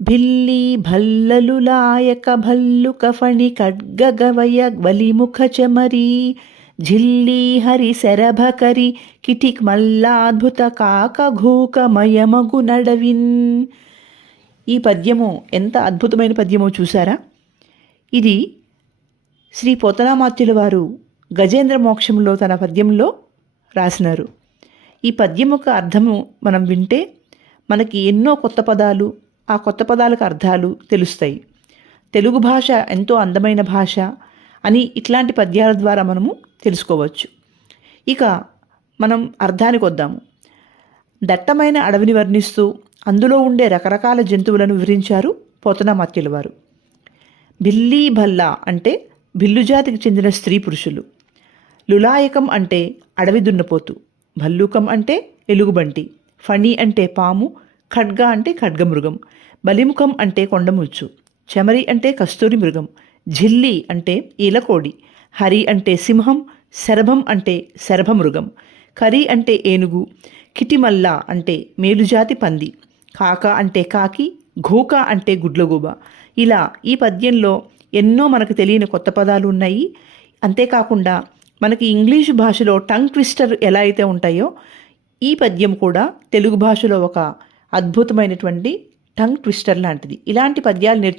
భిల్లీ భల్లలు లాయక భల్లుక ఫణి ఖడ్గగవయ వలిముఖ చమరి ఝిల్లీ హరి శరభకరి కిటిక్ మల్లాద్భుత కాక ఘూకమయమగు నడవిన్. ఈ పద్యము ఎంత అద్భుతమైన పద్యమో చూసారా ఇది శ్రీ పోతనామాత్యుల వారు గజేంద్ర మోక్షంలో తన పద్యంలో రాసినారు. ఈ పద్యం యొక్క అర్థము మనం వింటే మనకి ఎన్నో కొత్త పదాలు ఆ కొత్త పదాలకు అర్థాలు తెలుస్తాయి. తెలుగు భాష ఎంతో అందమైన భాష అని ఇట్లాంటి పద్యాల ద్వారా మనము తెలుసుకోవచ్చు. ఇక మనం అర్థానికి వద్దాము. దట్టమైన అడవిని వర్ణిస్తూ అందులో ఉండే రకరకాల జంతువులను వివరించారు పోతనామాత్యుల వారు. బిల్లీ భల్లా అంటే బిల్లు జాతికి చెందిన స్త్రీ పురుషులు. లులాయకం అంటే అడవి దున్నపోతు. భల్లూకం అంటే ఎలుగుబంటి. ఫణి అంటే పాము. ఖడ్గ అంటే ఖడ్గమృగం బలిముఖం అంటే కొండముచ్చు చెమరి అంటే కస్తూరి మృగం ఝిల్లి అంటే ఈలకోడి హరి అంటే సింహం శరభం అంటే శరభమృగం కరి అంటే ఏనుగు కిటిమల్ల అంటే మేలుజాతి పంది కాక అంటే కాకి ఘూక అంటే గుడ్లగూబ. ఇలా ఈ పద్యంలో ఎన్నో మనకు తెలియని కొత్త పదాలు ఉన్నాయి. అంతేకాకుండా మనకి ఇంగ్లీషు భాషలో టంగ్ ట్విస్టర్ ఎలా అయితే ఉంటాయో ఈ పద్యం కూడా తెలుగు భాషలో ఒక అద్భుతమైనటువంటి టంగ్ ట్విస్టర్ లాంటిది. ఇలాంటి పద్యాలు నేర్చు